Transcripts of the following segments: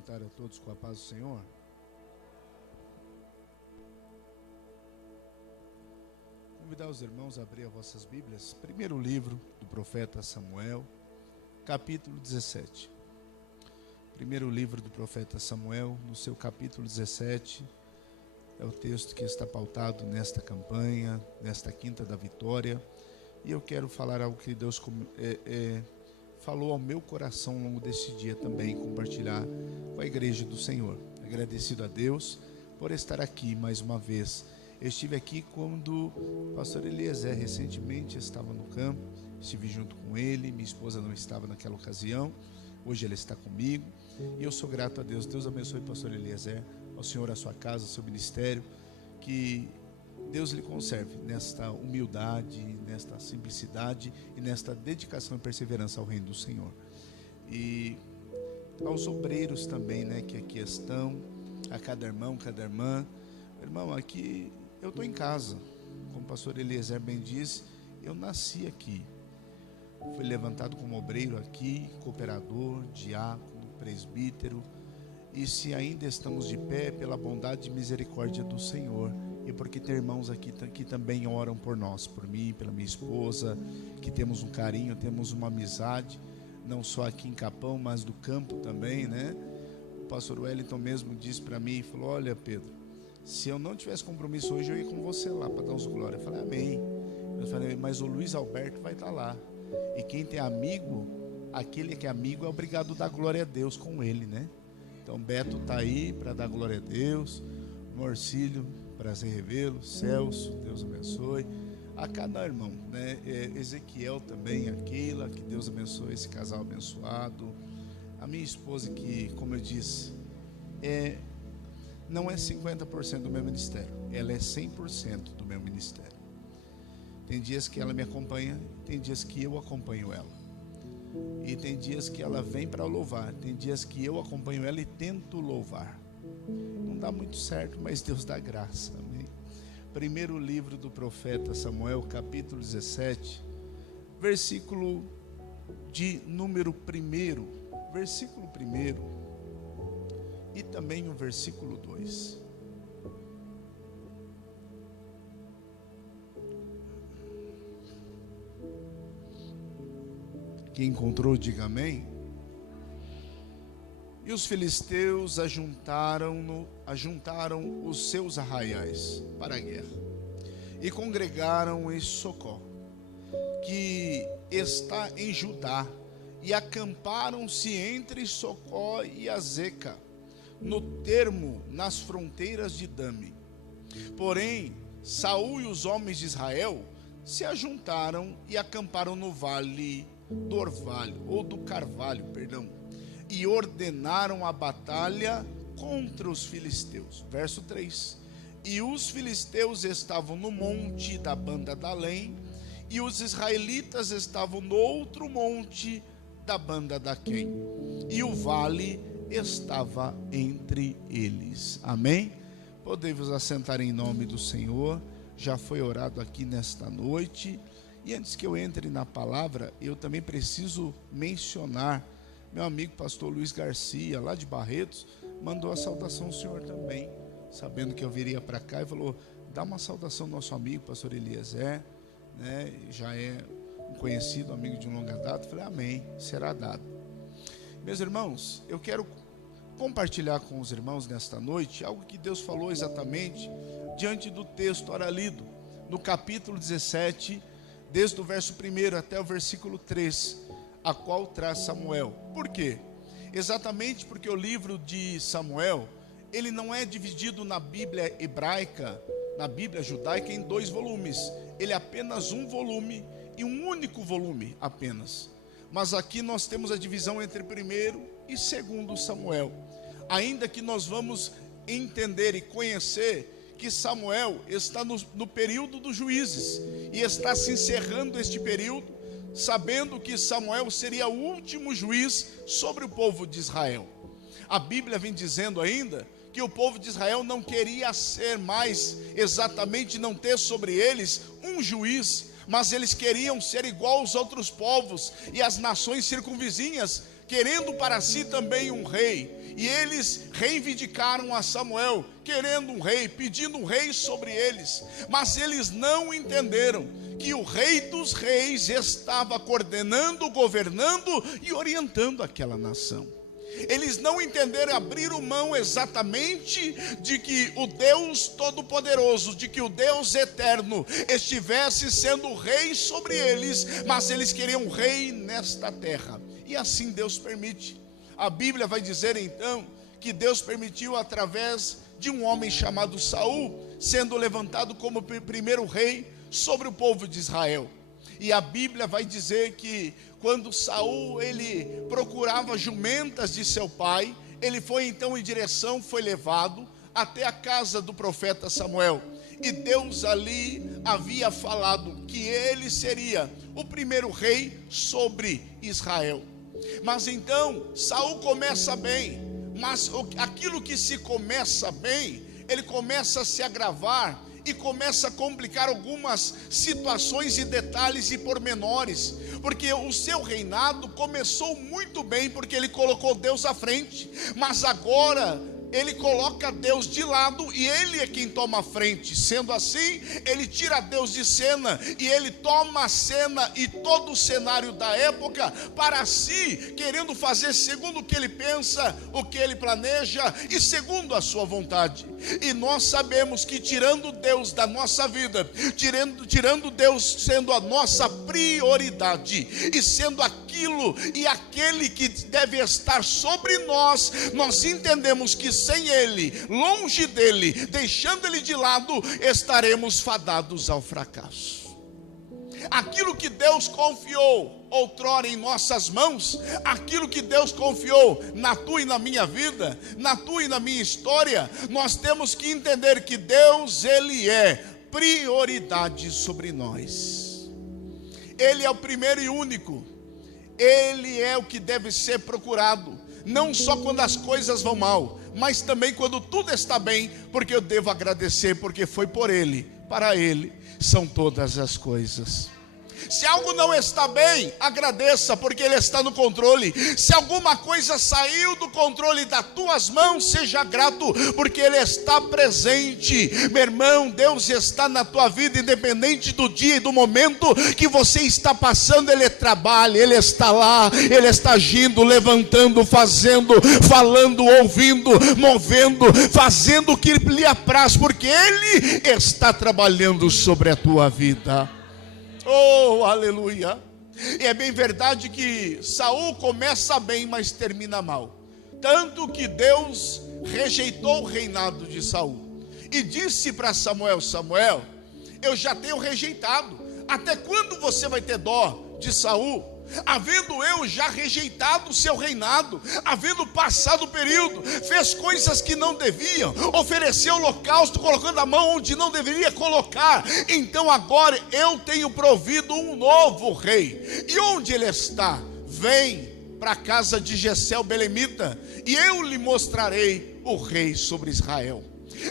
cumprimentar a todos com a paz do Senhor. Convidar os irmãos a abrir as vossas Bíblias. Primeiro livro do profeta Samuel, capítulo 17. Primeiro livro do profeta Samuel, no seu capítulo 17, é o texto que está pautado nesta campanha, nesta quinta da vitória. E eu quero falar algo que Deus falou ao meu coração ao longo deste dia também, compartilhar com a igreja do Senhor. Agradecido a Deus por estar aqui mais uma vez. Eu estive aqui quando o pastor Eliezer recentemente estava no campo, estive junto com ele, minha esposa não estava naquela ocasião, hoje ela está comigo, e eu sou grato a Deus. Deus abençoe o pastor Eliezer, ao Senhor, a sua casa, o seu ministério, que Deus lhe conserve nesta humildade, nesta simplicidade e nesta dedicação e perseverança ao reino do Senhor. E aos obreiros também, né, que aqui estão, a cada irmão, cada irmã. Irmão, aqui eu estou em casa, como o pastor Eliezer bem disse, eu nasci aqui. Fui levantado como obreiro aqui, cooperador, diácono, presbítero. E se ainda estamos de pé, pela bondade e misericórdia do Senhor, e porque tem irmãos aqui que também oram por nós, por mim, pela minha esposa, que temos um carinho, temos uma amizade, não só aqui em Capão, mas do campo também, né? O pastor Wellington mesmo disse para mim, falou: olha, Pedro, se eu não tivesse compromisso hoje, eu ia com você lá para dar uns glória. Eu falei, amém. Eu falei, mas o Luiz Alberto vai estar lá, e quem tem amigo, aquele que é amigo é obrigado a dar glória a Deus com ele, né? Então Beto está aí para dar glória a Deus, Morcílio, prazer revê-lo, Celso, Deus abençoe, a cada irmão, né? Ezequiel também, Aquila, que Deus abençoe esse casal abençoado, a minha esposa que, como eu disse, não é 50% do meu ministério, ela é 100% do meu ministério. Tem dias que ela me acompanha, tem dias que eu acompanho ela. E tem dias que ela vem para louvar, tem dias que eu acompanho ela e tento louvar. Não dá muito certo, mas Deus dá graça, amém? Primeiro livro do profeta Samuel, capítulo 17, versículo de número 1, versículo 1 e também o versículo 2. Quem encontrou, diga amém. E os filisteus ajuntaram os seus arraiais para a guerra e congregaram em Socó, que está em Judá, e acamparam-se entre Socó e Azeca, no termo, nas fronteiras de Dame. Porém, Saul e os homens de Israel se ajuntaram e acamparam no vale do Orvalho, ou do Carvalho, e ordenaram a batalha contra os filisteus. Verso 3: e os filisteus estavam no monte da banda da Além, e os israelitas estavam no outro monte da banda da Quem, e o vale estava entre eles. Amém? Podemos assentar em nome do Senhor. Já foi orado aqui nesta noite. E antes que eu entre na palavra, eu também preciso mencionar, meu amigo pastor Luiz Garcia, lá de Barretos, mandou a saudação ao senhor também, sabendo que eu viria para cá, e falou: dá uma saudação ao nosso amigo pastor Eliezer, né? Já é um conhecido, amigo de longa data. Eu falei, amém, será dado. Meus irmãos, eu quero compartilhar com os irmãos nesta noite algo que Deus falou exatamente diante do texto ora lido, no capítulo 17, desde o verso 1 até o versículo 3, a qual traz Samuel. Por quê? Exatamente porque o livro de Samuel, ele não é dividido na Bíblia hebraica, na Bíblia judaica, em 2 volumes. Ele é apenas um volume, e um único volume apenas. Mas aqui nós temos a divisão entre 1º e 2º Samuel. Ainda que nós vamos entender e conhecer que Samuel está no período dos juízes, e está se encerrando este período, sabendo que Samuel seria o último juiz sobre o povo de Israel. A Bíblia vem dizendo ainda que o povo de Israel não queria ser mais, exatamente não ter sobre eles um juiz, mas eles queriam ser igual aos outros povos e as nações circunvizinhas, querendo para si também um rei. E eles reivindicaram a Samuel, querendo um rei, pedindo um rei sobre eles. Mas eles não entenderam que o rei dos reis estava coordenando, governando e orientando aquela nação. Eles não entenderam, abriram mão exatamente de que o Deus Todo-Poderoso, de que o Deus Eterno estivesse sendo rei sobre eles, mas eles queriam um rei nesta terra. E assim Deus permite. A Bíblia vai dizer então que Deus permitiu através de um homem chamado Saul, sendo levantado como primeiro rei sobre o povo de Israel. E a Bíblia vai dizer que quando Saul ele procurava jumentas de seu pai, ele foi então em direção, foi levado até a casa do profeta Samuel. E Deus ali havia falado que ele seria o primeiro rei sobre Israel. Mas então Saul começa bem, mas aquilo que se começa bem, ele começa a se agravar e começa a complicar algumas situações e detalhes e pormenores, porque o seu reinado começou muito bem, porque ele colocou Deus à frente, mas agora ele coloca Deus de lado e ele é quem toma a frente. Sendo assim, ele tira Deus de cena e ele toma a cena e todo o cenário da época para si, querendo fazer segundo o que ele pensa, o que ele planeja e segundo a sua vontade. E nós sabemos que tirando Deus da nossa vida, tirando Deus sendo a nossa prioridade e sendo aquilo e aquele que deve estar sobre nós, nós entendemos que sem Ele, longe dEle, deixando Ele de lado, estaremos fadados ao fracasso. Aquilo que Deus confiou outrora em nossas mãos, aquilo que Deus confiou na tua e na minha vida, na tua e na minha história, nós temos que entender que Deus, Ele é prioridade sobre nós. Ele é o primeiro e único. Ele é o que deve ser procurado, não só quando as coisas vão mal, mas também quando tudo está bem, porque eu devo agradecer, porque foi por Ele, para Ele são todas as coisas. Se algo não está bem, agradeça, porque Ele está no controle. Se alguma coisa saiu do controle das tuas mãos, seja grato, porque Ele está presente. Meu irmão, Deus está na tua vida, independente do dia e do momento que você está passando. Ele trabalha, Ele está lá, Ele está agindo, levantando, fazendo, falando, ouvindo, movendo, fazendo o que lhe apraz, porque Ele está trabalhando sobre a tua vida. Oh, aleluia. E é bem verdade que Saul começa bem, mas termina mal. Tanto que Deus rejeitou o reinado de Saul e disse para Samuel: Samuel, eu já tenho rejeitado. Até quando você vai ter dó de Saul? Havendo eu já rejeitado o seu reinado, havendo passado o período, fez coisas que não deviam, ofereceu holocausto colocando a mão onde não deveria colocar. Então agora eu tenho provido um novo rei. E onde ele está? Vem para a casa de Jessé o belemita, e eu lhe mostrarei o rei sobre Israel.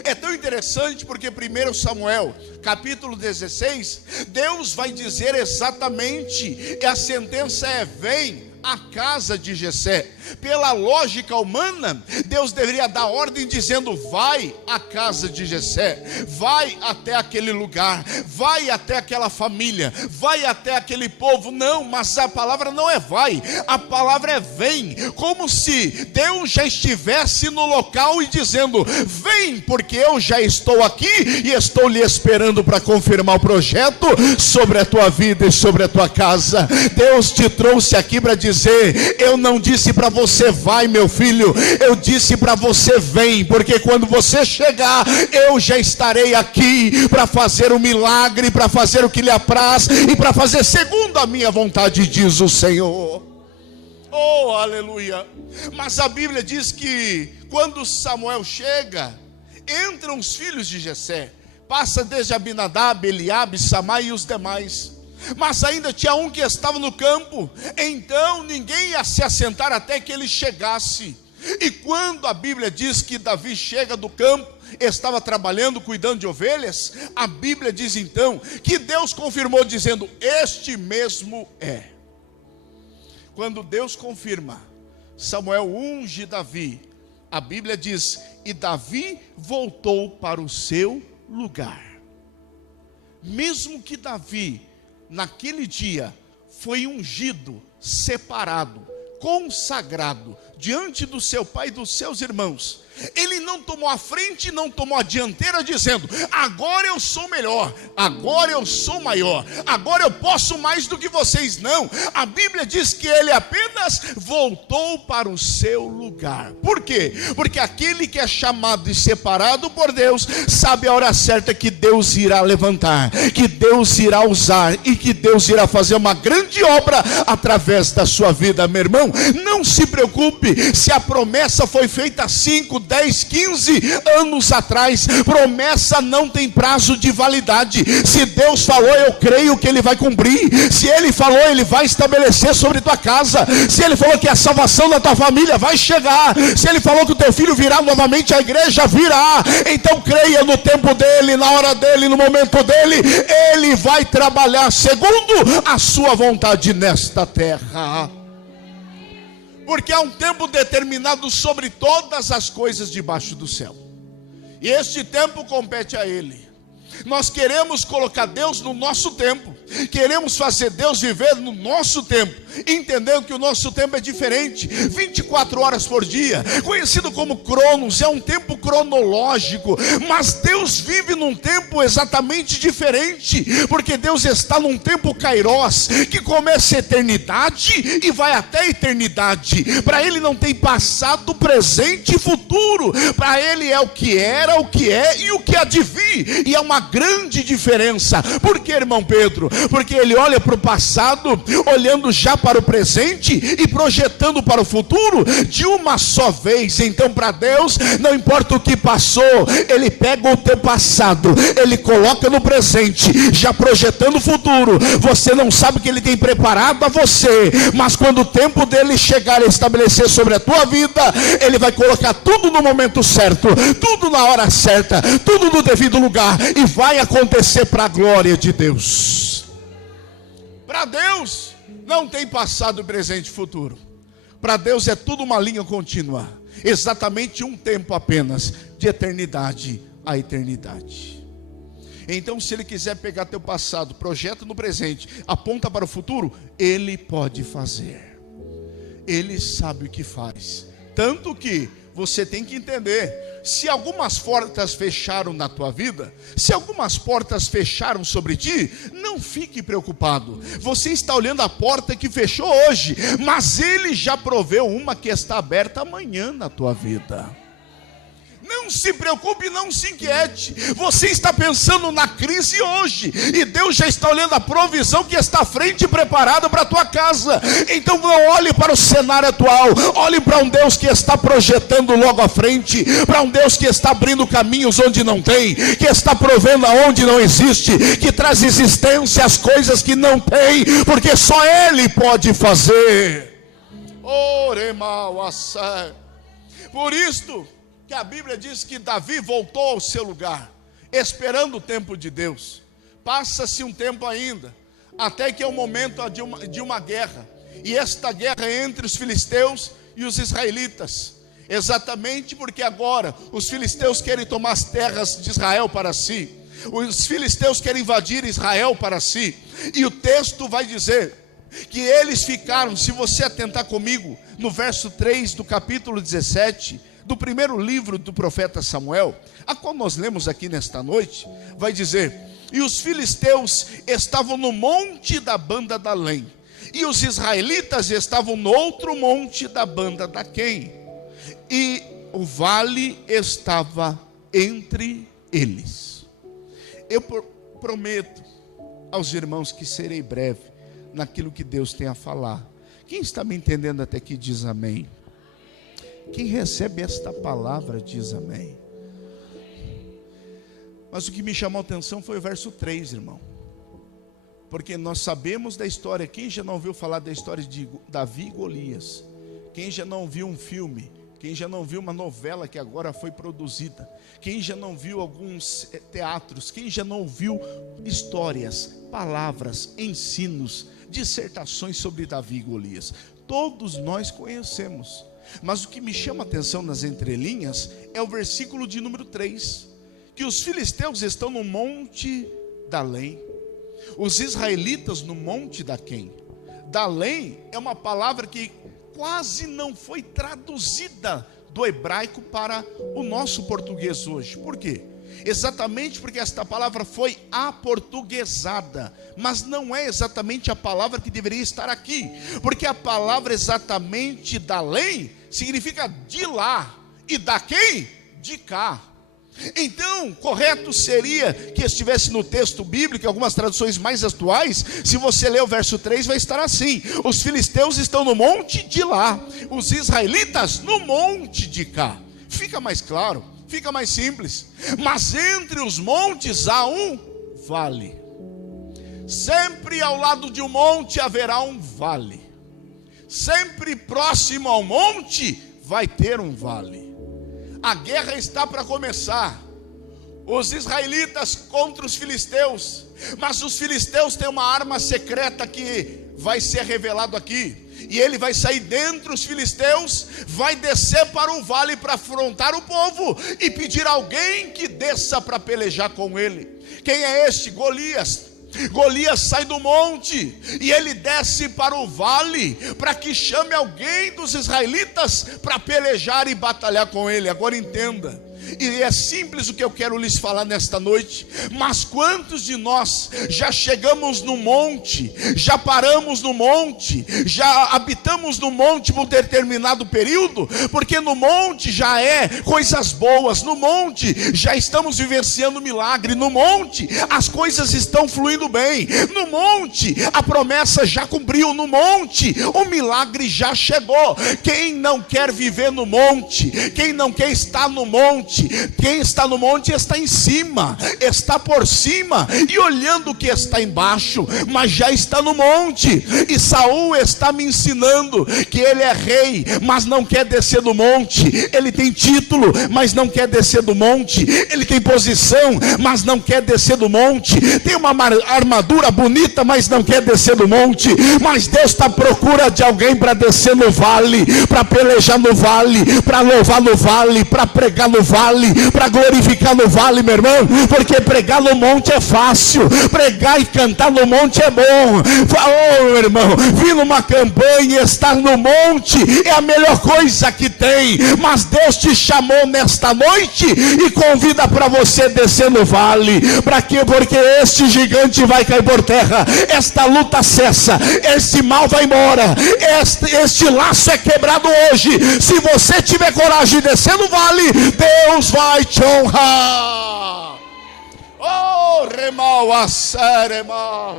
É tão interessante porque 1 Samuel, capítulo 16, Deus vai dizer exatamente, e a sentença é: vem à casa de Jessé. Pela lógica humana, Deus deveria dar ordem dizendo: vai à casa de Jessé, vai até aquele lugar, vai até aquela família, vai até aquele povo. Não, mas a palavra não é vai, a palavra é vem, como se Deus já estivesse no local e dizendo: vem, porque eu já estou aqui e estou lhe esperando para confirmar o projeto sobre a tua vida e sobre a tua casa. Deus te trouxe aqui para dizer: eu não disse para você vai, meu filho, eu disse para você vem, porque quando você chegar, eu já estarei aqui para fazer o milagre, para fazer o que lhe apraz e para fazer segundo a minha vontade, diz o Senhor. Oh, aleluia. Mas a Bíblia diz que quando Samuel chega, entram os filhos de Jessé, passa desde Abinadab, Eliabe, Samai e os demais. Mas ainda tinha um que estava no campo, então ninguém ia se assentar até que ele chegasse. E quando a Bíblia diz que Davi chega do campo, estava trabalhando, cuidando de ovelhas, a Bíblia diz então que Deus confirmou dizendo: este mesmo é. Quando Deus confirma, Samuel unge Davi. A Bíblia diz: e Davi voltou para o seu lugar. Mesmo que Davi, naquele dia, foi ungido, separado, consagrado, diante do seu pai e dos seus irmãos, ele não tomou a frente, não tomou a dianteira, dizendo: agora eu sou melhor, agora eu sou maior, agora eu posso mais do que vocês. Não, a Bíblia diz que ele apenas voltou para o seu lugar. Por quê? Porque aquele que é chamado e separado por Deus, sabe a hora certa que Deus irá levantar, que Deus irá usar, e que Deus irá fazer uma grande obra através da sua vida. Meu irmão, não se preocupe se a promessa foi feita 5, 10, 15 anos atrás. Promessa não tem prazo de validade. Se Deus falou, eu creio que Ele vai cumprir. Se Ele falou, Ele vai estabelecer sobre tua casa. Se Ele falou que a salvação da tua família vai chegar, se Ele falou que o teu filho virá novamente à igreja, virá. Então creia no tempo dEle, na hora dEle, no momento dEle. Ele vai trabalhar segundo a sua vontade nesta terra. Porque há um tempo determinado sobre todas as coisas debaixo do céu, e este tempo compete a Ele. Nós queremos colocar Deus no nosso tempo, queremos fazer Deus viver no nosso tempo, entendendo que o nosso tempo é diferente. 24 horas por dia, conhecido como Cronos, é um tempo cronológico, mas Deus vive num tempo exatamente diferente, porque Deus está num tempo Kairos, que começa a eternidade e vai até a eternidade. Para Ele não tem passado, presente e futuro. Para Ele é o que era, o que é e o que há de vir, e é uma grande diferença. Por que, irmão Pedro? Porque Ele olha para o passado, olhando já para o presente e projetando para o futuro de uma só vez. Então, para Deus, não importa o que passou, Ele pega o teu passado, Ele coloca no presente, já projetando o futuro. Você não sabe o que Ele tem preparado a você, mas quando o tempo dele chegar a estabelecer sobre a tua vida, Ele vai colocar tudo no momento certo, tudo na hora certa, tudo no devido lugar, e vai acontecer para a glória de Deus. Para Deus não tem passado, presente e futuro. Para Deus é tudo uma linha contínua, exatamente um tempo apenas, de eternidade a eternidade. Então, se Ele quiser pegar teu passado, projeta no presente, aponta para o futuro, Ele pode fazer. Ele sabe o que faz. Tanto que você tem que entender: se algumas portas fecharam na tua vida, se algumas portas fecharam sobre ti, não fique preocupado. Você está olhando a porta que fechou hoje, mas Ele já proveu uma que está aberta amanhã na tua vida. Não se preocupe, não se inquiete. Você está pensando na crise hoje, e Deus já está olhando a provisão que está à frente e preparada para a tua casa. Então não olhe para o cenário atual, olhe para um Deus que está projetando logo à frente, para um Deus que está abrindo caminhos onde não tem, que está provendo aonde não existe, que traz existência às coisas que não tem, porque só Ele pode fazer. Por isto que a Bíblia diz que Davi voltou ao seu lugar, esperando o tempo de Deus. Passa-se um tempo ainda, até que é o momento de uma guerra, e esta guerra é entre os filisteus e os israelitas, exatamente porque agora os filisteus querem tomar as terras de Israel para si, os filisteus querem invadir Israel para si, e o texto vai dizer que eles ficaram, se você atentar comigo, no verso 3 do capítulo 17, do primeiro livro do profeta Samuel, a qual nós lemos aqui nesta noite, vai dizer: e os filisteus estavam no monte da banda da Lém, e os israelitas estavam no outro monte da banda da Quem, e o vale estava entre eles. Eu prometo aos irmãos que serei breve naquilo que Deus tem a falar. Quem está me entendendo até aqui diz amém. Quem recebe esta palavra diz amém. Mas o que me chamou a atenção foi o verso 3, irmão. Porque nós sabemos da história. Quem já não ouviu falar da história de Davi e Golias? Quem já não viu um filme? Quem já não viu uma novela que agora foi produzida? Quem já não viu alguns teatros? Quem já não viu histórias, palavras, ensinos, dissertações sobre Davi e Golias? Todos nós conhecemos. Mas o que me chama a atenção nas entrelinhas é o versículo de número 3, que os filisteus estão no monte Dalém, os israelitas no monte Daquém. Dalém é uma palavra que quase não foi traduzida do hebraico para o nosso português hoje. Por quê? Exatamente porque esta palavra foi aportuguesada, mas não é exatamente a palavra que deveria estar aqui, porque a palavra exatamente Dalém significa de lá, e Daquém, de cá. Então, correto seria que estivesse no texto bíblico, algumas traduções mais atuais, se você ler o verso 3, vai estar assim: os filisteus estão no monte de lá, os israelitas no monte de cá. Fica mais claro, fica mais simples. Mas entre os montes há um vale. Sempre ao lado de um monte haverá um vale. Sempre próximo ao monte vai ter um vale. A guerra está para começar. Os israelitas contra os filisteus. Mas os filisteus têm uma arma secreta que vai ser revelado aqui. E ele vai sair dentre os filisteus, vai descer para o vale para afrontar o povo e pedir alguém que desça para pelejar com ele. Quem é este? Golias. Golias sai do monte e ele desce para o vale para que chame alguém dos israelitas para pelejar e batalhar com ele. Agora entenda, e é simples o que eu quero lhes falar nesta noite. Mas quantos de nós já chegamos no monte, já paramos no monte, já habitamos no monte por determinado período? Porque no monte já é coisas boas, no monte já estamos vivenciando milagre, no monte as coisas estão fluindo bem, no monte a promessa já cumpriu, no monte o milagre já chegou. Quem não quer viver no monte, quem não quer estar no monte, quem está no monte está em cima, está por cima e olhando o que está embaixo, mas já está no monte. E Saul está me ensinando que ele é rei, mas não quer descer do monte. Ele tem título, mas não quer descer do monte. Ele tem posição, mas não quer descer do monte. Tem uma armadura bonita, mas não quer descer do monte. Mas Deus está à procura de alguém para descer no vale, para pelejar no vale, para louvar no vale, para pregar no vale, para glorificar no vale, meu irmão. Porque pregar no monte é fácil, pregar e cantar no monte é bom. Oh, meu irmão, vir numa campanha e estar no monte é a melhor coisa que tem. Mas Deus te chamou nesta noite e convida para você descer no vale. Para quê? Porque este gigante vai cair por terra, esta luta cessa, esse mal vai embora, este laço é quebrado hoje. Se você tiver coragem de descer no vale, Deus vai te honrar. Oh, remal a serema.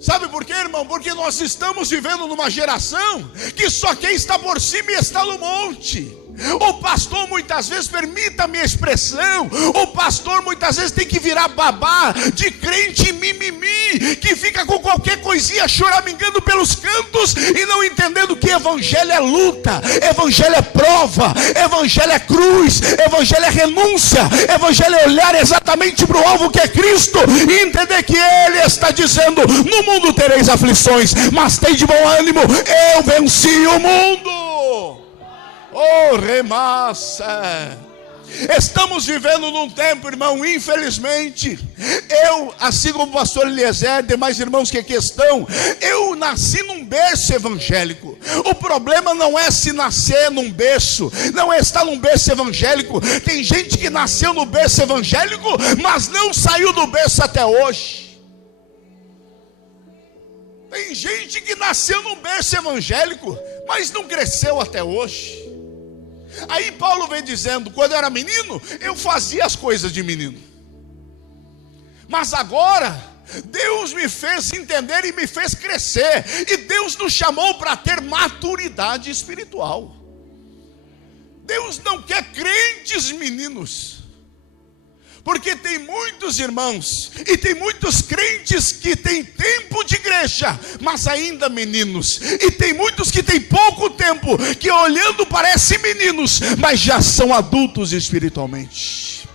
Sabe por quê, irmão? Porque nós estamos vivendo numa geração que só quem está por cima está no monte. O pastor muitas vezes, permita a minha expressão, o pastor muitas vezes tem que virar babá de crente mimimi, que fica com qualquer coisinha choramingando pelos cantos e não entendendo que evangelho é luta, evangelho é prova, evangelho é cruz, evangelho é renúncia, evangelho é olhar exatamente para o alvo que é Cristo e entender que Ele está dizendo: no mundo tereis aflições, mas tem de bom ânimo, eu venci o mundo. Oh, remassa. Estamos vivendo num tempo, irmão, infelizmente, eu, assim como o pastor Eliezer, demais irmãos que aqui estão, eu nasci num berço evangélico. O problema não é se nascer num berço, não é estar num berço evangélico. Tem gente que nasceu no berço evangélico, mas não saiu do berço até hoje. Tem gente que nasceu num berço evangélico, mas não cresceu até hoje. Aí Paulo vem dizendo: quando eu era menino, eu fazia as coisas de menino, mas agora Deus me fez entender e me fez crescer, e Deus nos chamou para ter maturidade espiritual. Deus não quer crentes meninos, porque tem muitos irmãos e tem muitos crentes que têm tempo de igreja, mas ainda meninos. E tem muitos que têm pouco tempo, que olhando parecem meninos, mas já são adultos espiritualmente.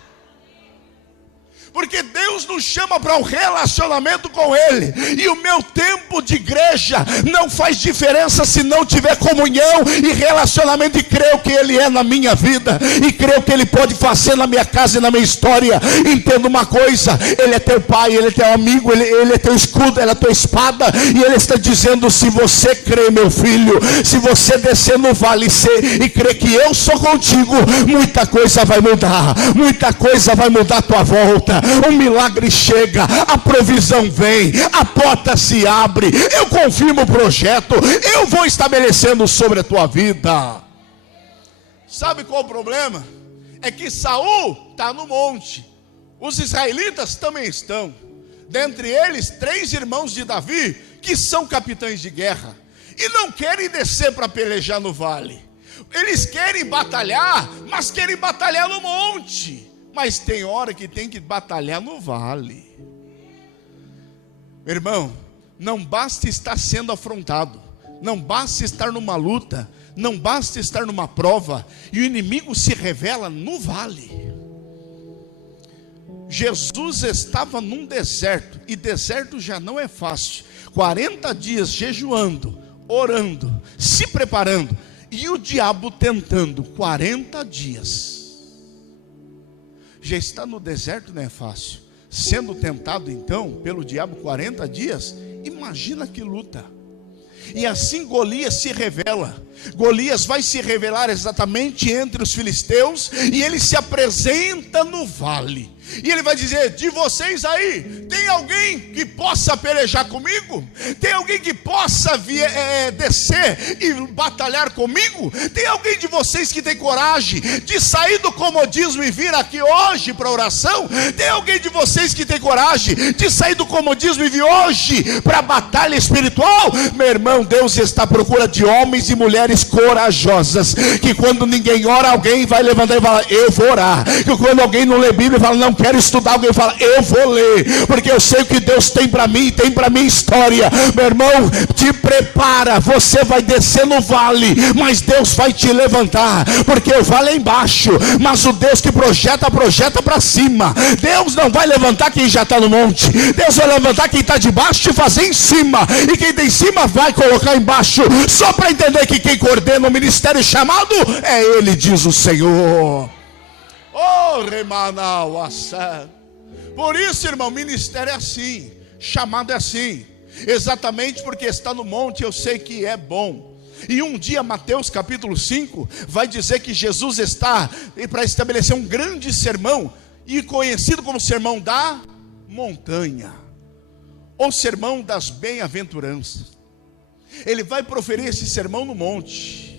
Porque Deus nos chama para um relacionamento com Ele. E o meu tempo de igreja não faz diferença se não tiver comunhão e relacionamento. E creio que Ele é na minha vida, e creio que Ele pode fazer na minha casa e na minha história. Entenda uma coisa: Ele é teu pai, Ele é teu amigo, Ele é teu escudo, Ele é tua espada. E Ele está dizendo: se você crê, meu filho, se você descer no vale e crer que eu sou contigo, muita coisa vai mudar. Muita coisa vai mudar a tua volta. Um milagre chega, a provisão vem, a porta se abre. Eu confirmo o projeto, eu vou estabelecendo sobre a tua vida. Sabe qual o problema? É que Saul está no monte, os israelitas também estão. Dentre eles, 3 irmãos de Davi, que são capitães de guerra, e não querem descer para pelejar no vale. Eles querem batalhar, mas querem batalhar no monte. Mas tem hora que tem que batalhar no vale. Meu irmão, não basta estar sendo afrontado, não basta estar numa luta, não basta estar numa prova, e o inimigo se revela no vale. Jesus estava num deserto, e deserto já não é fácil. 40 dias jejuando, orando, se preparando, e o diabo tentando. 40 dias. Já está no deserto, não é fácil. Sendo tentado então pelo diabo 40 dias, imagina que luta. E assim Golias se revela. Golias vai se revelar exatamente entre os filisteus, e ele se apresenta no vale. E ele vai dizer: de vocês aí, tem alguém que possa pelejar comigo? Tem alguém que possa descer e batalhar comigo? Tem alguém de vocês que tem coragem de sair do comodismo e vir aqui hoje para oração? Tem alguém de vocês que tem coragem de sair do comodismo e vir hoje para a batalha espiritual? Meu irmão, Deus está à procura de homens e mulheres corajosas, que quando ninguém ora, alguém vai levantar e falar: eu vou orar. Que quando alguém não lê Bíblia e fala: não quero estudar, alguém fala: eu vou ler, porque eu sei o que Deus tem para mim, tem para minha história. Meu irmão, te prepara, você vai descer no vale, mas Deus vai te levantar, porque o vale é embaixo, mas o Deus que projeta para cima. Deus não vai levantar quem já está no monte, Deus vai levantar quem está debaixo e fazer em cima, e quem está em cima vai colocar embaixo, só para entender que quem coordena o ministério chamado é Ele, diz o Senhor. Oh, remanau, assé. Por isso, irmão, ministério é assim, chamado é assim, exatamente porque está no monte. Eu sei que é bom. E um dia Mateus capítulo 5 vai dizer que Jesus está para estabelecer um grande sermão, e conhecido como sermão da montanha, ou sermão das bem-aventuranças. Ele vai proferir esse sermão no monte.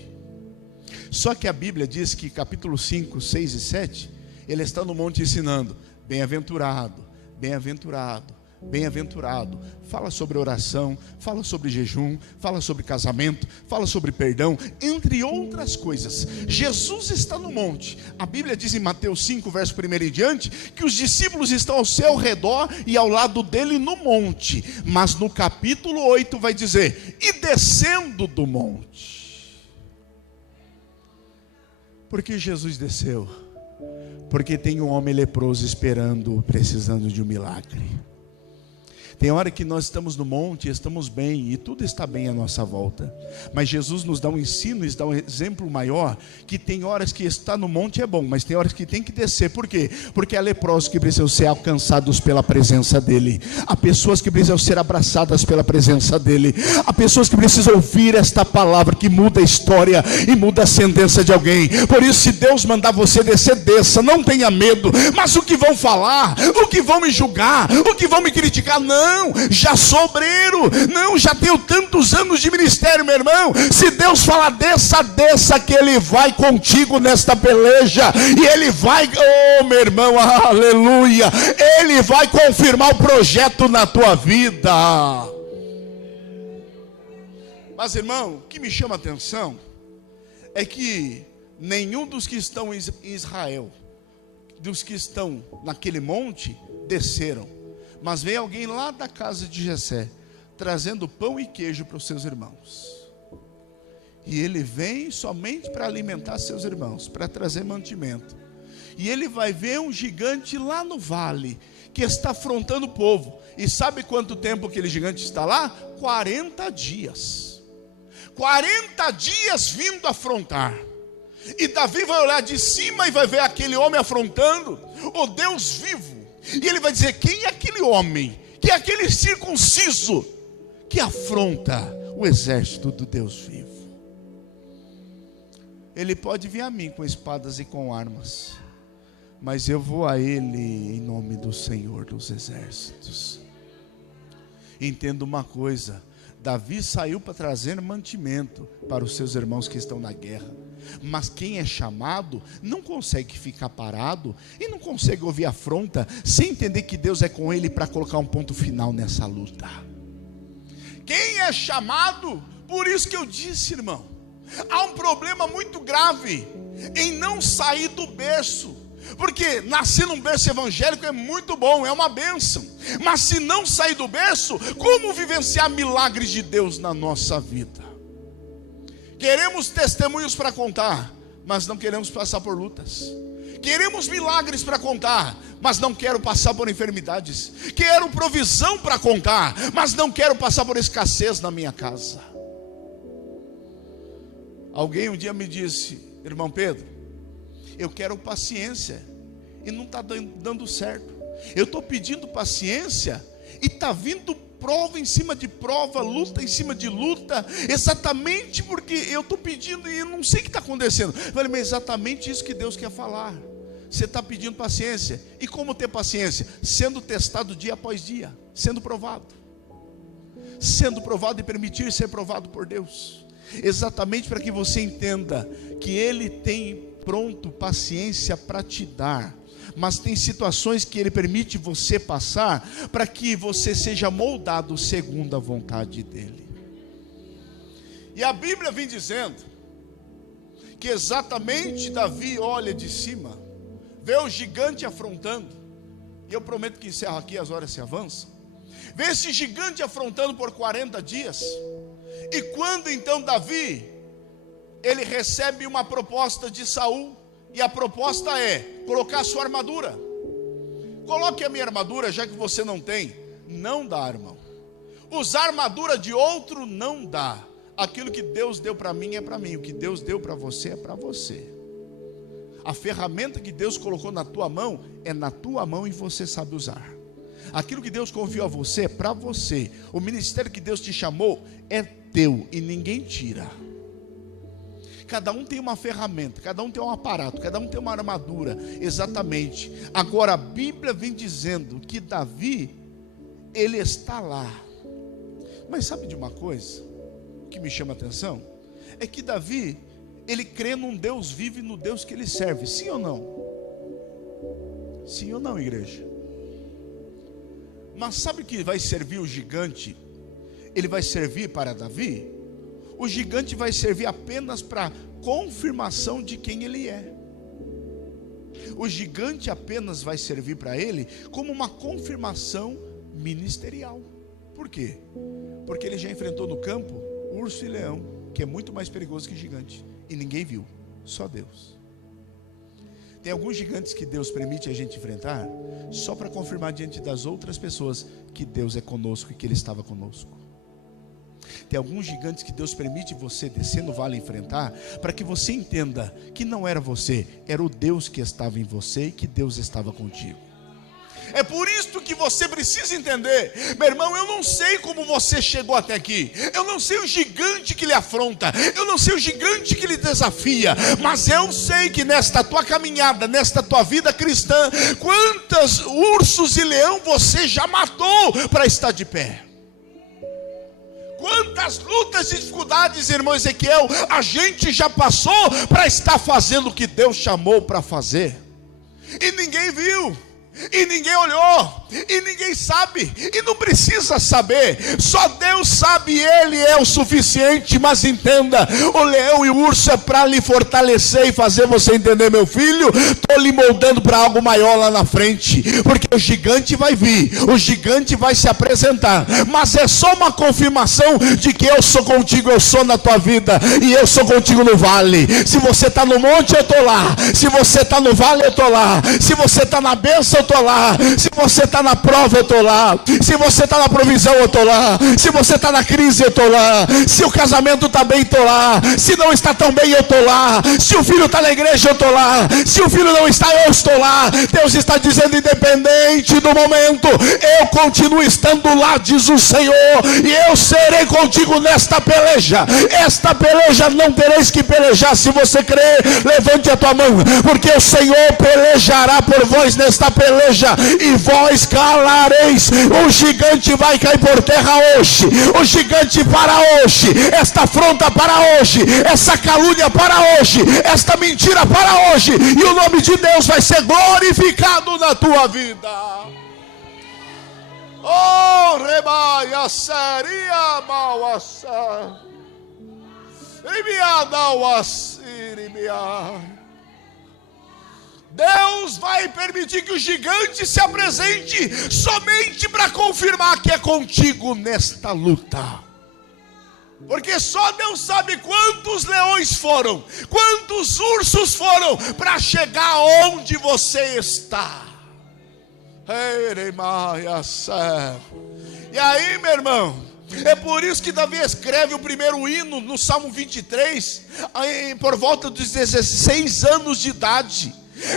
Só que a Bíblia diz que capítulo 5, 6 e 7, ele está no monte ensinando: bem-aventurado, bem-aventurado, bem-aventurado. Fala sobre oração, fala sobre jejum, fala sobre casamento, fala sobre perdão, entre outras coisas. Jesus está no monte. A Bíblia diz em Mateus 5, verso 1 em diante, que os discípulos estão ao seu redor e ao lado dele no monte. Mas no capítulo 8 vai dizer: e descendo do monte. Por que Jesus desceu? Porque tem um homem leproso esperando, precisando de um milagre. Tem hora que nós estamos no monte, estamos bem, e tudo está bem à nossa volta, mas Jesus nos dá um ensino, nos dá um exemplo maior, que tem horas que estar no monte é bom, mas tem horas que tem que descer. Por quê? Porque há leprosos que precisam ser alcançados pela presença dEle, há pessoas que precisam ser abraçadas pela presença dEle, há pessoas que precisam ouvir esta palavra que muda a história e muda a sentença de alguém. Por isso, se Deus mandar você descer, desça, não tenha medo. Mas o que vão falar, o que vão me julgar, o que vão me criticar, não, já sou obreiro, não, já tenho tantos anos de ministério. Meu irmão, se Deus falar desça, desça, que Ele vai contigo nesta peleja, e Ele vai, oh meu irmão, aleluia, Ele vai confirmar o projeto na tua vida. Mas irmão, o que me chama a atenção é que nenhum dos que estão em Israel, dos que estão naquele monte, desceram. Mas vem alguém lá da casa de Jessé, trazendo pão e queijo para os seus irmãos. E ele vem somente para alimentar seus irmãos, para trazer mantimento. E ele vai ver um gigante lá no vale, que está afrontando o povo. E sabe quanto tempo aquele gigante está lá? 40 dias. 40 dias vindo afrontar. E Davi vai olhar de cima e vai ver aquele homem afrontando o Deus vivo. E ele vai dizer: quem é aquele homem? Quem é aquele circunciso que afronta o exército do Deus vivo? Ele pode vir a mim com espadas e com armas, mas eu vou a ele em nome do Senhor dos exércitos. Entenda uma coisa: Davi saiu para trazer mantimento para os seus irmãos que estão na guerra. Mas quem é chamado não consegue ficar parado e não consegue ouvir afronta sem entender que Deus é com ele para colocar um ponto final nessa luta. Quem é chamado, por isso que eu disse, irmão, há um problema muito grave em não sair do berço. Porque nascer num berço evangélico é muito bom, é uma bênção. Mas se não sair do berço, como vivenciar milagres de Deus na nossa vida? Queremos testemunhos para contar, mas não queremos passar por lutas. Queremos milagres para contar, mas não quero passar por enfermidades. Quero provisão para contar, mas não quero passar por escassez na minha casa. Alguém um dia me disse: irmão Pedro, eu quero paciência e não está dando certo. Eu estou pedindo paciência e está vindo prova em cima de prova, luta em cima de luta, exatamente porque eu estou pedindo e eu não sei o que está acontecendo. Eu falei: mas é exatamente isso que Deus quer falar. Você está pedindo paciência. E como ter paciência? Sendo testado dia após dia, sendo provado e permitir ser provado por Deus, exatamente para que você entenda que Ele tem pronto paciência para te dar. Mas tem situações que Ele permite você passar para que você seja moldado segundo a vontade dEle. E a Bíblia vem dizendo que exatamente Davi olha de cima, vê o gigante afrontando, e eu prometo que encerro aqui, as horas se avançam. Vê esse gigante afrontando por 40 dias. E quando então Davi, ele recebe uma proposta de Saul, e a proposta é colocar a sua armadura. Coloque a minha armadura, já que você não tem. Não dá, irmão. Usar armadura de outro não dá. Aquilo que Deus deu para mim é para mim. O que Deus deu para você é para você. A ferramenta que Deus colocou na tua mão é na tua mão e você sabe usar. Aquilo que Deus confiou a você é para você. O ministério que Deus te chamou é teu e ninguém tira. Cada um tem uma ferramenta, cada um tem um aparato, cada um tem uma armadura, exatamente. Agora a Bíblia vem dizendo que Davi, ele está lá. Mas sabe de uma coisa que me chama a atenção? É que Davi, ele crê num Deus vivo e no Deus que ele serve. Sim ou não? Sim ou não, igreja? Mas sabe que vai servir o gigante? Ele vai servir para Davi? O gigante vai servir apenas para confirmação de quem ele é. O gigante apenas vai servir para ele como uma confirmação ministerial. Por quê? Porque ele já enfrentou no campo urso e leão, que é muito mais perigoso que gigante, e ninguém viu, só Deus. Tem alguns gigantes que Deus permite a gente enfrentar só para confirmar diante das outras pessoas que Deus é conosco e que Ele estava conosco. Tem alguns gigantes que Deus permite você descer no vale e enfrentar para que você entenda que não era você, era o Deus que estava em você e que Deus estava contigo. É por isso que você precisa entender, meu irmão, eu não sei como você chegou até aqui, eu não sei o gigante que lhe afronta, eu não sei o gigante que lhe desafia, mas eu sei que nesta tua caminhada, nesta tua vida cristã, quantos ursos e leão você já matou para estar de pé. Quantas lutas e dificuldades, irmão Ezequiel, a gente já passou para estar fazendo o que Deus chamou para fazer, e ninguém viu, e ninguém olhou, e ninguém sabe, e não precisa saber, só Deus sabe, e Ele é o suficiente. Mas entenda, o leão e o urso é para lhe fortalecer e fazer você entender, meu filho, estou lhe moldando para algo maior lá na frente, porque o gigante vai vir, o gigante vai se apresentar, mas é só uma confirmação de que eu sou contigo, eu sou na tua vida, e eu sou contigo no vale. Se você está no monte, eu estou lá, se você está no vale, eu estou lá, se você está na bênção, eu estou lá. Se você está na prova, eu estou lá. Se você está na provisão, eu estou lá. Se você está na crise, eu estou lá. Se o casamento está bem, estou lá. Se não está tão bem, eu estou lá. Se o filho está na igreja, eu estou lá. Se o filho não está, eu estou lá. Deus está dizendo, independente do momento, eu continuo estando lá, diz o Senhor, e eu serei contigo nesta peleja. Esta peleja não tereis que pelejar. Se você crer, levante a tua mão, porque o Senhor pelejará por vós nesta peleja, e vós calareis. O gigante vai cair por terra hoje. O gigante para hoje. Esta afronta para hoje. Essa calúnia para hoje. Esta mentira para hoje. E o nome de Deus vai ser glorificado na tua vida. Oh, rebaia seria malassa. Deus vai permitir que o gigante se apresente somente para confirmar que é contigo nesta luta. Porque só Deus sabe quantos leões foram, quantos ursos foram para chegar onde você está. E aí, meu irmão, é por isso que Davi escreve o primeiro hino no Salmo 23, por volta dos 16 anos de idade.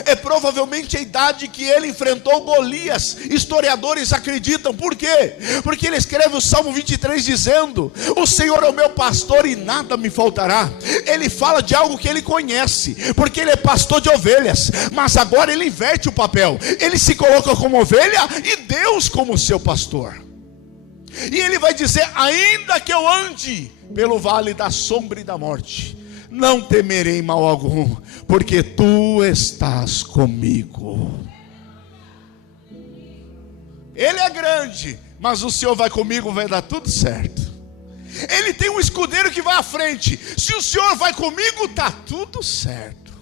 É provavelmente a idade que ele enfrentou Golias. Historiadores acreditam. Por quê? Porque ele escreve o Salmo 23 dizendo: o Senhor é o meu pastor e nada me faltará. Ele fala de algo que ele conhece, porque ele é pastor de ovelhas. Mas agora ele inverte o papel. Ele se coloca como ovelha e Deus como seu pastor. E ele vai dizer: ainda que eu ande pelo vale da sombra e da morte, não temerei mal algum, porque tu estás comigo. Ele é grande, mas o Senhor vai comigo, vai dar tudo certo. Ele tem um escudeiro que vai à frente. Se o Senhor vai comigo, está tudo certo.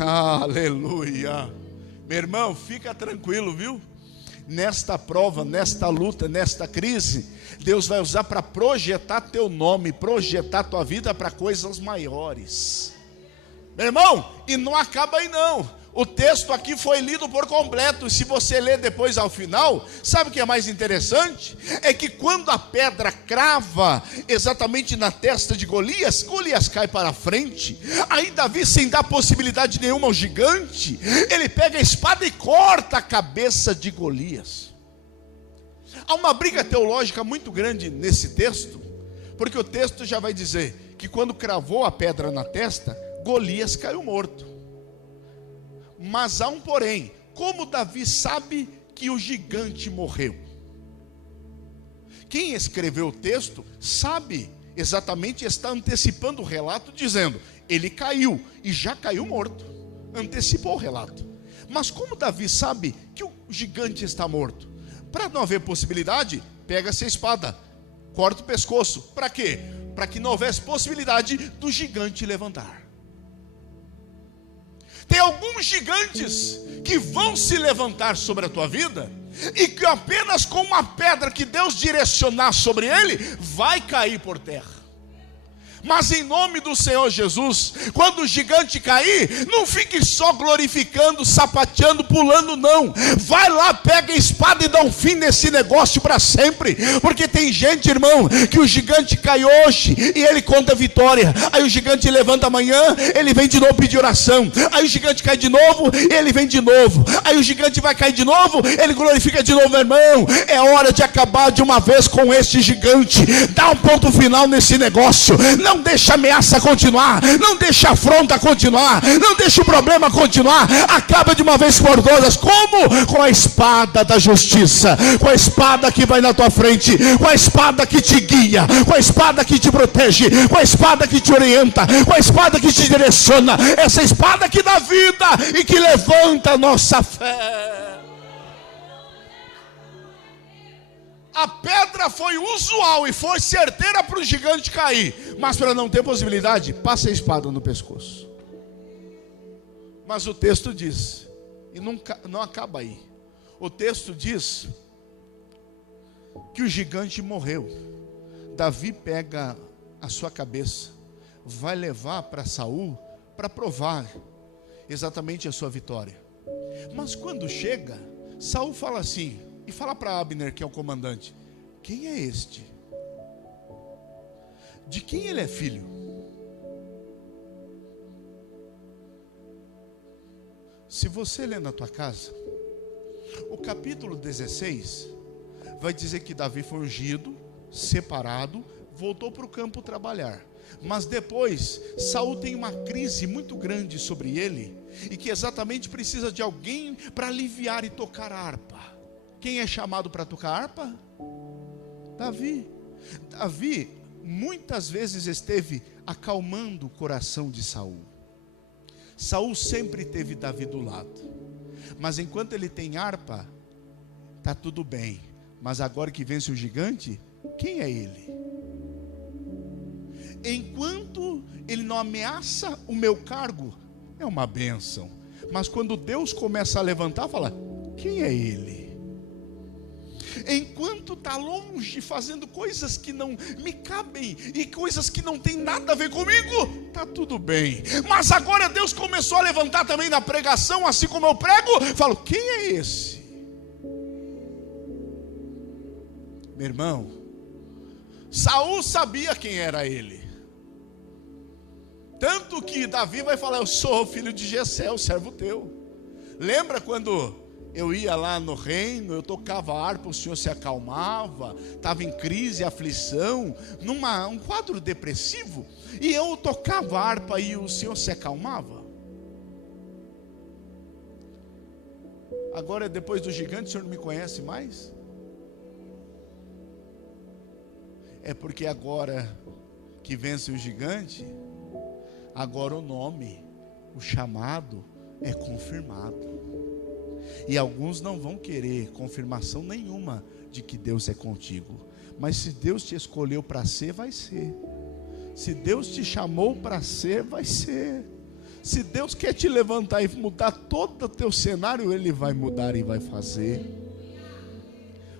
Aleluia. Meu irmão, fica tranquilo, viu? Nesta prova, nesta luta, nesta crise, Deus vai usar para projetar teu nome, projetar tua vida para coisas maiores. Meu irmão, e não acaba aí não. O texto aqui foi lido por completo. E se você ler depois ao final, sabe o que é mais interessante? É que quando a pedra crava exatamente na testa de Golias, Golias cai para frente. Aí Davi, sem dar possibilidade nenhuma ao gigante, ele pega a espada e corta a cabeça de Golias. Há uma briga teológica muito grande nesse texto, porque o texto já vai dizer que quando cravou a pedra na testa, Golias caiu morto. Mas há um porém: como Davi sabe que o gigante morreu? Quem escreveu o texto sabe exatamente, está antecipando o relato, dizendo: ele caiu e já caiu morto. Antecipou o relato. Mas como Davi sabe que o gigante está morto? Para não haver possibilidade, pega-se a espada, corta o pescoço. Para quê? Para que não houvesse possibilidade do gigante levantar. Tem alguns gigantes que vão se levantar sobre a tua vida, e que apenas com uma pedra que Deus direcionar sobre ele, vai cair por terra. Mas em nome do Senhor Jesus, quando o gigante cair, não fique só glorificando, sapateando, pulando, não. Vai lá, pega a espada e dá um fim nesse negócio para sempre. Porque tem gente, irmão, que o gigante cai hoje e ele conta a vitória. Aí o gigante levanta amanhã, ele vem de novo pedir oração. Aí o gigante cai de novo, ele vem de novo. Aí o gigante vai cair de novo, ele glorifica de novo. Meu irmão, é hora de acabar de uma vez com este gigante. Dá um ponto final nesse negócio. Não deixa a ameaça continuar, não deixa a afronta continuar, não deixa o problema continuar. Acaba de uma vez por todas. Como? Com a espada da justiça, com a espada que vai na tua frente, com a espada que te guia, com a espada que te protege, com a espada que te orienta, com a espada que te direciona. Essa espada que dá vida e que levanta a nossa fé. A pedra foi usual e foi certeira para o gigante cair, mas para não ter possibilidade, passa a espada no pescoço. Mas o texto diz, e não acaba aí, o texto diz que o gigante morreu. Davi pega a sua cabeça, vai levar para Saul para provar exatamente a sua vitória. Mas quando chega, Saul fala assim, e fala para Abner, que é o comandante: quem é este? De quem ele é filho? Se você ler na tua casa, o capítulo 16 vai dizer que Davi foi ungido, separado, voltou para o campo trabalhar. Mas depois, Saul tem uma crise muito grande sobre ele, e que exatamente precisa de alguém para aliviar e tocar a harpa. Quem é chamado para tocar a harpa? Davi. Davi muitas vezes esteve acalmando o coração de Saul. Saul sempre teve Davi do lado, mas enquanto ele tem harpa, está tudo bem. Mas agora que vence o gigante, quem é ele? Enquanto ele não ameaça o meu cargo, é uma bênção. Mas quando Deus começa a levantar, fala: quem é ele? Enquanto está longe, fazendo coisas que não me cabem e coisas que não tem nada a ver comigo, está tudo bem. Mas agora Deus começou a levantar também na pregação, assim como eu prego, falo: quem é esse? Meu irmão, Saul sabia quem era ele. Tanto que Davi vai falar: eu sou filho de Jessé, o servo teu. Lembra quando eu ia lá no reino, eu tocava harpa, o Senhor se acalmava, estava em crise, aflição, um quadro depressivo, e eu tocava harpa e o Senhor se acalmava? Agora, depois do gigante, o Senhor não me conhece mais? É porque agora que vence o gigante, agora o nome, o chamado é confirmado. E alguns não vão querer confirmação nenhuma de que Deus é contigo. Mas se Deus te escolheu para ser, vai ser. Se Deus te chamou para ser, vai ser. Se Deus quer te levantar e mudar todo o teu cenário, Ele vai mudar e vai fazer.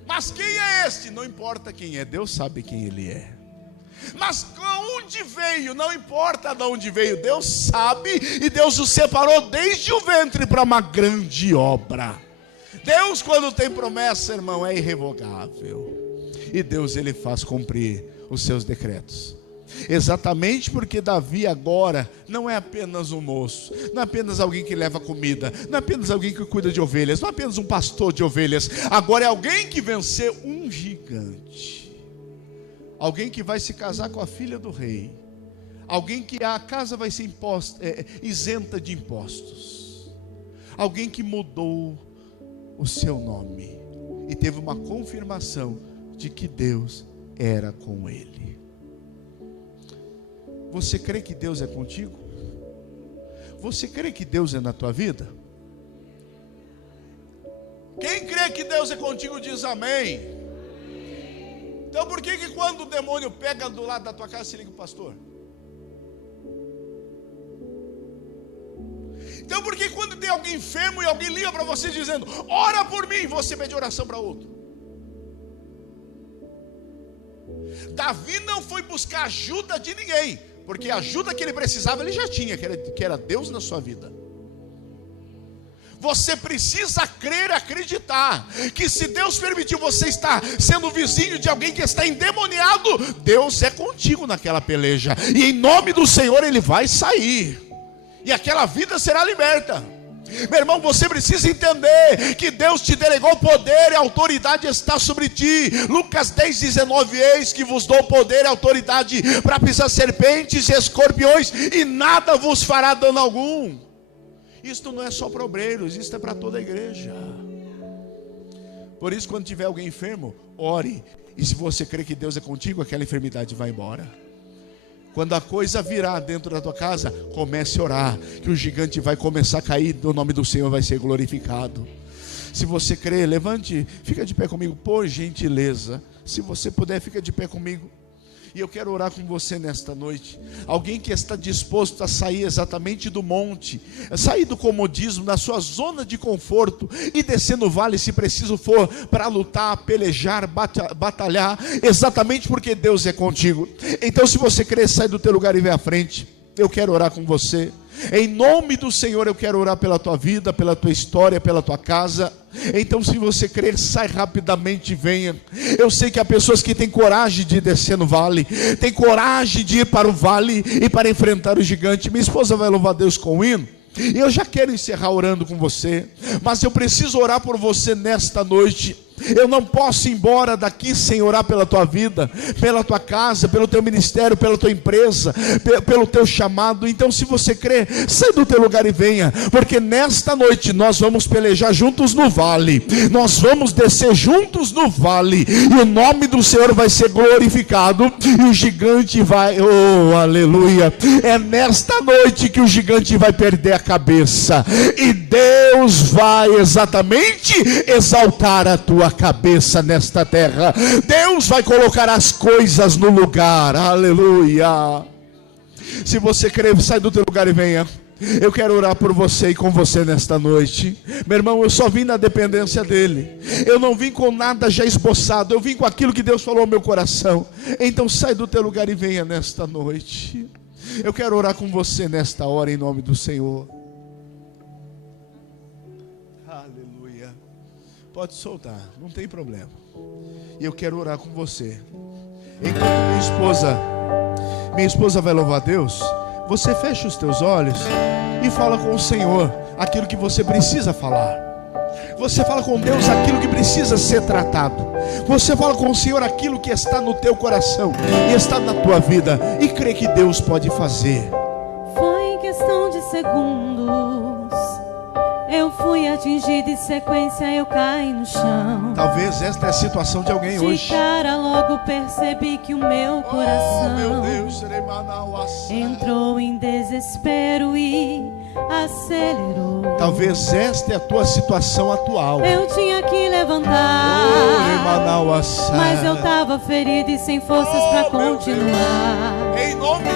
Mas quem é este? Não importa quem é, Deus sabe quem Ele é. Mas onde veio? Não importa de onde veio, Deus sabe, e Deus o separou desde o ventre para uma grande obra. Deus, quando tem promessa, irmão, é irrevogável, e Deus, Ele faz cumprir os seus decretos. Exatamente porque Davi agora não é apenas um moço, não é apenas alguém que leva comida, não é apenas alguém que cuida de ovelhas, não é apenas um pastor de ovelhas. Agora é alguém que venceu um gigante. Alguém que vai se casar com a filha do rei. Alguém que a casa vai ser isenta de impostos. Alguém que mudou o seu nome e teve uma confirmação de que Deus era com ele. Você crê que Deus é contigo? Você crê que Deus é na tua vida? Quem crê que Deus é contigo diz amém. Então por que quando o demônio pega do lado da tua casa, você liga o pastor? Então por que quando tem alguém enfermo e alguém liga para você dizendo: ora por mim, você pede oração para outro? Davi não foi buscar ajuda de ninguém, porque a ajuda que ele precisava ele já tinha, que era Deus na sua vida. Você precisa crer, acreditar que se Deus permitiu você estar sendo vizinho de alguém que está endemoniado, Deus é contigo naquela peleja, e em nome do Senhor Ele vai sair, e aquela vida será liberta. Meu irmão, você precisa entender que Deus te delegou poder e autoridade está sobre ti. Lucas 10:19: eis que vos dou poder e autoridade para pisar serpentes e escorpiões, e nada vos fará dano algum. Isto não é só para obreiros, isto é para toda a igreja. Por isso, quando tiver alguém enfermo, ore. E se você crê que Deus é contigo, aquela enfermidade vai embora. Quando a coisa virar dentro da tua casa, comece a orar, que o gigante vai começar a cair, o nome do Senhor vai ser glorificado. Se você crê, levante, fica de pé comigo, por gentileza. Se você puder, fica de pé comigo. E eu quero orar com você nesta noite. Alguém que está disposto a sair exatamente do monte, sair do comodismo, da sua zona de conforto, e descer no vale se preciso for, para lutar, pelejar, batalhar, exatamente porque Deus é contigo. Então, se você querer sair do teu lugar e vir à frente, eu quero orar com você. Em nome do Senhor, eu quero orar pela tua vida, pela tua história, pela tua casa. Então, se você crer, sai rapidamente e venha. Eu sei que há pessoas que têm coragem de descer no vale, têm coragem de ir para o vale e para enfrentar o gigante. Minha esposa vai louvar Deus com o hino. E eu já quero encerrar orando com você, mas eu preciso orar por você nesta noite. Eu não posso ir embora daqui sem orar pela tua vida, pela tua casa, pelo teu ministério, pela tua empresa, pelo teu chamado. Então, se você crê, sai do teu lugar e venha, porque nesta noite nós vamos pelejar juntos no vale, nós vamos descer juntos no vale, e o nome do Senhor vai ser glorificado, e o gigante vai, oh aleluia, é nesta noite que o gigante vai perder a cabeça, e Deus vai exatamente exaltar a tua cabeça nesta terra. Deus vai colocar as coisas no lugar, aleluia. Se você crer, sai do teu lugar e venha. Eu quero orar por você e com você nesta noite. Meu irmão, eu só vim na dependência dele, eu não vim com nada já esboçado, eu vim com aquilo que Deus falou ao meu coração. Então sai do teu lugar e venha nesta noite. Eu quero orar com você nesta hora em nome do Senhor. Aleluia. Pode soltar, não tem problema. E eu quero orar com você. Enquanto minha esposa vai louvar a Deus, você fecha os teus olhos e fala com o Senhor aquilo que você precisa falar. Você fala com Deus aquilo que precisa ser tratado. Você fala com o Senhor aquilo que está no teu coração e está na tua vida, e crê que Deus pode fazer. Foi em questão de segundos, eu fui atingida, em sequência eu caí no chão. Talvez esta é a situação de alguém hoje. De cara logo percebi que o meu coração, meu Deus, entrou em desespero e acelerou. Talvez esta é a tua situação atual. Eu tinha que levantar, mas eu estava ferida e sem forças para continuar. Em nome de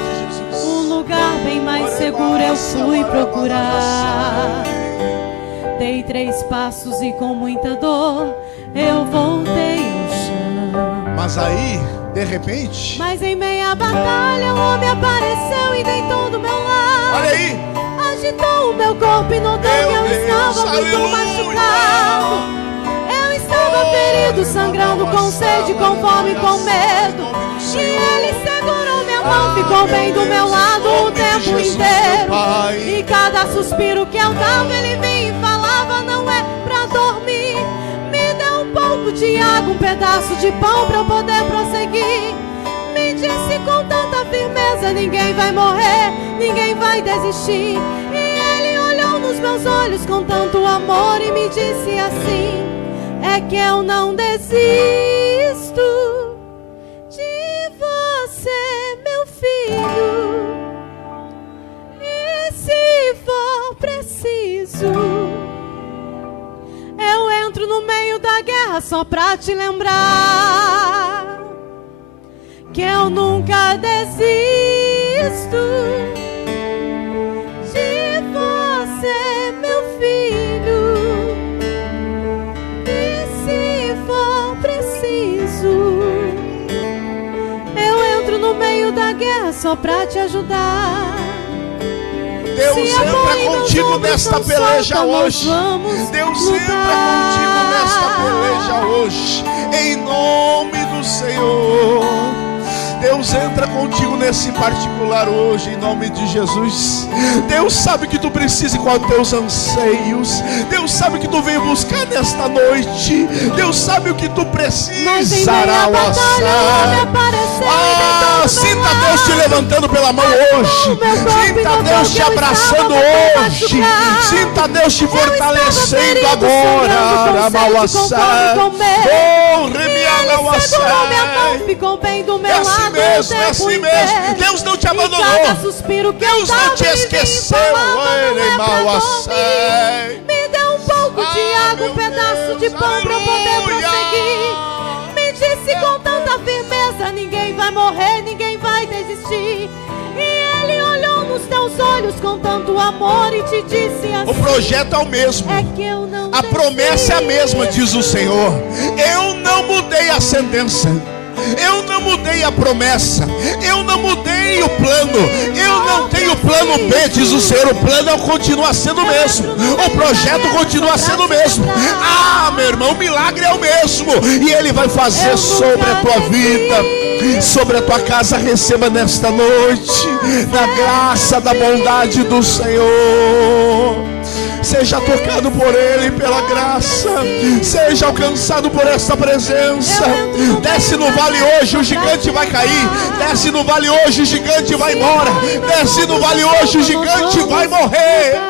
Jesus, um lugar bem mais seguro eu fui procurar. Dei 3 passos e com muita dor eu voltei ao chão. Mas aí, de repente, em meia batalha um homem apareceu e deitou do meu lado. Olha aí, agitou o meu corpo e notou que eu estava muito machucado. Eu estava ferido, sangrando, com sede, com fome, com medo. E ele segurou minha mão, ficou bem do meu lado o tempo inteiro. E cada suspiro que eu dava, ele vinha e falava: não é pra dormir. Me deu um pouco de água, um pedaço de pão pra eu poder prosseguir. Me disse com tanta firmeza: ninguém vai morrer, ninguém vai desistir. E ele olhou nos meus olhos com tanto amor e me disse assim: é que eu não desisto de você, meu filho. E se for preciso, eu entro no meio da guerra só pra te lembrar que eu nunca desisto de você, meu filho. E se for preciso, eu entro no meio da guerra só pra te ajudar. Deus entra contigo nesta peleja hoje. Deus entra contigo nesta peleja hoje, em nome do Senhor. Deus entra contigo nesse particular hoje, em nome de Jesus. Deus sabe que tu precisa e quais os teus anseios. Deus sabe que tu veio buscar nesta noite. Deus sabe o que tu precisará. Sinta Deus te levantando pela mão hoje. Sinta Deus te abraçando hoje. Sinta Deus te fortalecendo agora. Ficou bem do meu lado. É assim mesmo. Deus não te abandonou. Deus não te esqueceu. Me deu um pouco de água, um pedaço de pão para eu poder prosseguir. Me disse com tanta firmeza: ninguém vai morrer, ninguém vai desistir. E ele olhou nos teus olhos com tanto amor e te disse assim: o projeto é o mesmo, é que eu não a promessa é a mesma, diz o Senhor. Eu não mudei a sentença. Eu não mudei a promessa, eu não mudei o plano, eu não tenho plano B, diz o Senhor. O plano continua sendo o mesmo, o projeto continua sendo o mesmo. Meu irmão, o milagre é o mesmo, e Ele vai fazer sobre a tua vida, sobre a tua casa. Receba nesta noite, na graça da bondade do Senhor. Seja tocado por Ele, pela graça. Seja alcançado por esta presença. Desce no vale hoje, o gigante vai cair. Desce no vale hoje, o gigante vai embora. Desce no vale hoje, o gigante vai morrer.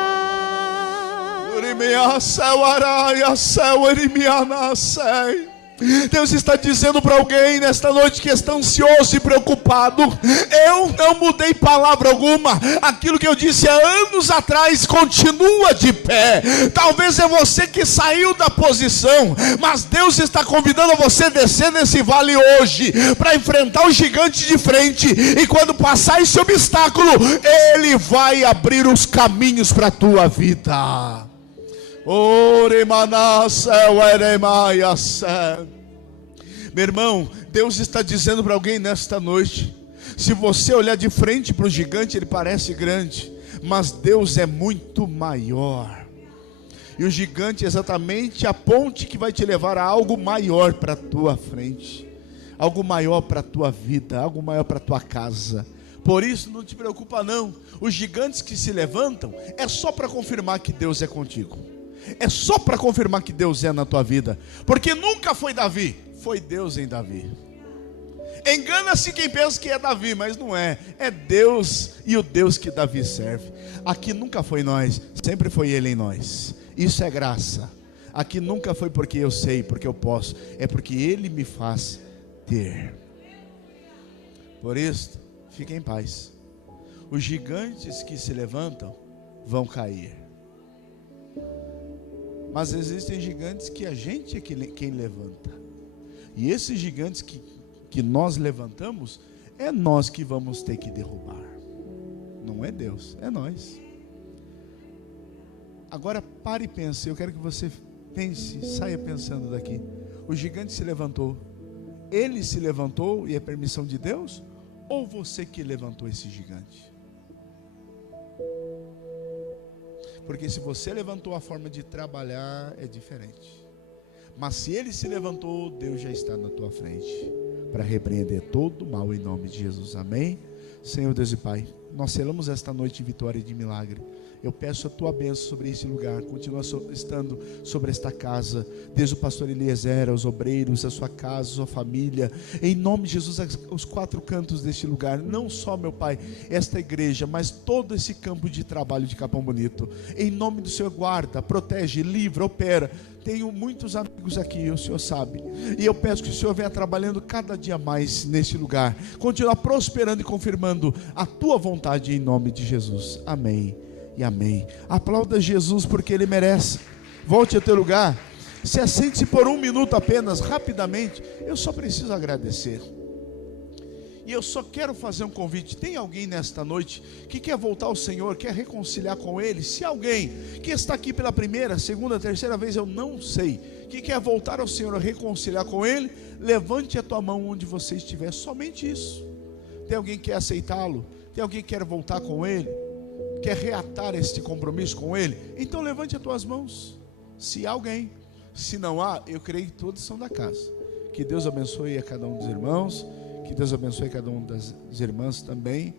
Deus está dizendo para alguém nesta noite que está ansioso e preocupado: eu não mudei palavra alguma. Aquilo que eu disse há anos atrás continua de pé. Talvez é você que saiu da posição, mas Deus está convidando você a descer nesse vale hoje, para enfrentar o gigante de frente. E quando passar esse obstáculo, Ele vai abrir os caminhos para a tua vida. Meu irmão, Deus está dizendo para alguém nesta noite: se você olhar de frente para o gigante, ele parece grande, mas Deus é muito maior. E o gigante é exatamente a ponte que vai te levar a algo maior para a tua frente, algo maior para a tua vida, algo maior para a tua casa. Por isso não te preocupa não. Os gigantes que se levantam é só para confirmar que Deus é contigo. É só para confirmar que Deus é na tua vida. Porque nunca foi Davi, foi Deus em Davi. Engana-se quem pensa que é Davi, mas não é. É Deus, e o Deus que Davi serve. Aqui nunca foi nós, sempre foi Ele em nós. Isso é graça. Aqui nunca foi porque eu sei, porque eu posso. É porque Ele me faz ter. Por isso, fique em paz. Os gigantes que se levantam vão cair. Mas existem gigantes que a gente é quem levanta. E esses gigantes que nós levantamos, é nós que vamos ter que derrubar. Não é Deus, é nós. Agora pare e pense. Eu quero que você pense, saia pensando daqui. O gigante se levantou. Ele se levantou e é permissão de Deus? Ou você que levantou esse gigante? Porque se você levantou, a forma de trabalhar é diferente. Mas se ele se levantou, Deus já está na tua frente para repreender todo o mal em nome de Jesus. Amém? Senhor Deus e Pai, nós selamos esta noite de vitória e de milagre. Eu peço a tua bênção sobre esse lugar. Continua estando sobre esta casa, desde o pastor Eliezer, os obreiros, a sua casa, a sua família. Em nome de Jesus, os quatro cantos deste lugar. Não só, meu Pai, esta igreja, mas todo esse campo de trabalho de Capão Bonito. Em nome do Senhor, guarda, protege, livra, opera. Tenho muitos amigos aqui, o Senhor sabe. E eu peço que o Senhor venha trabalhando cada dia mais neste lugar. Continua prosperando e confirmando a tua vontade em nome de Jesus. Amém e amém. Aplauda Jesus porque Ele merece. Volte ao teu lugar. Se assente por um minuto apenas, rapidamente. Eu só preciso agradecer. E eu só quero fazer um convite. Tem alguém nesta noite que quer voltar ao Senhor, quer reconciliar com Ele? Se alguém que está aqui pela primeira, segunda, terceira vez, eu não sei, que quer voltar ao Senhor, reconciliar com Ele, levante a tua mão onde você estiver. Somente isso. Tem alguém que quer aceitá-lo? Tem alguém que quer voltar com Ele? Quer reatar este compromisso com Ele? Então levante as tuas mãos. Se há alguém. Se não há, eu creio que todos são da casa. Que Deus abençoe a cada um dos irmãos. Que Deus abençoe cada uma das irmãs também.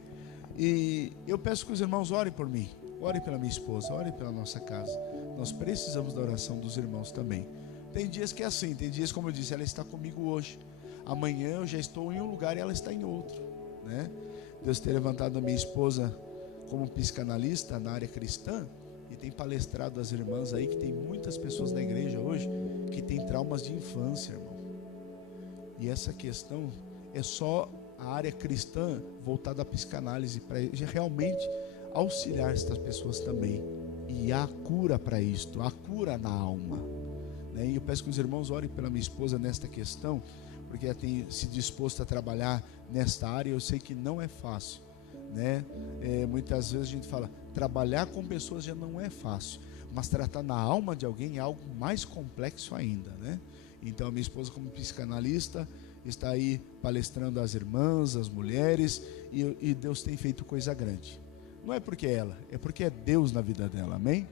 E eu peço que os irmãos orem por mim. Orem pela minha esposa, orem pela nossa casa. Nós precisamos da oração dos irmãos também. Tem dias que é assim, tem dias, como eu disse, ela está comigo hoje. Amanhã eu já estou em um lugar e ela está em outro, né? Deus tem levantado a minha esposa como psicanalista na área cristã e tem palestrado as irmãs aí, que tem muitas pessoas na igreja hoje que tem traumas de infância, irmão. E essa questão é só a área cristã voltada à psicanálise, para realmente auxiliar essas pessoas também. E há cura para isto, há cura na alma, né? E eu peço que os irmãos orem pela minha esposa nesta questão, porque ela tem se disposto a trabalhar nesta área. Eu sei que não é fácil, né? Muitas vezes a gente fala, trabalhar com pessoas já não é fácil, mas tratar na alma de alguém é algo mais complexo ainda, né? Então a minha esposa, como psicanalista, está aí palestrando às irmãs, às mulheres, e Deus tem feito coisa grande. Não é porque é ela, é porque é Deus na vida dela, amém?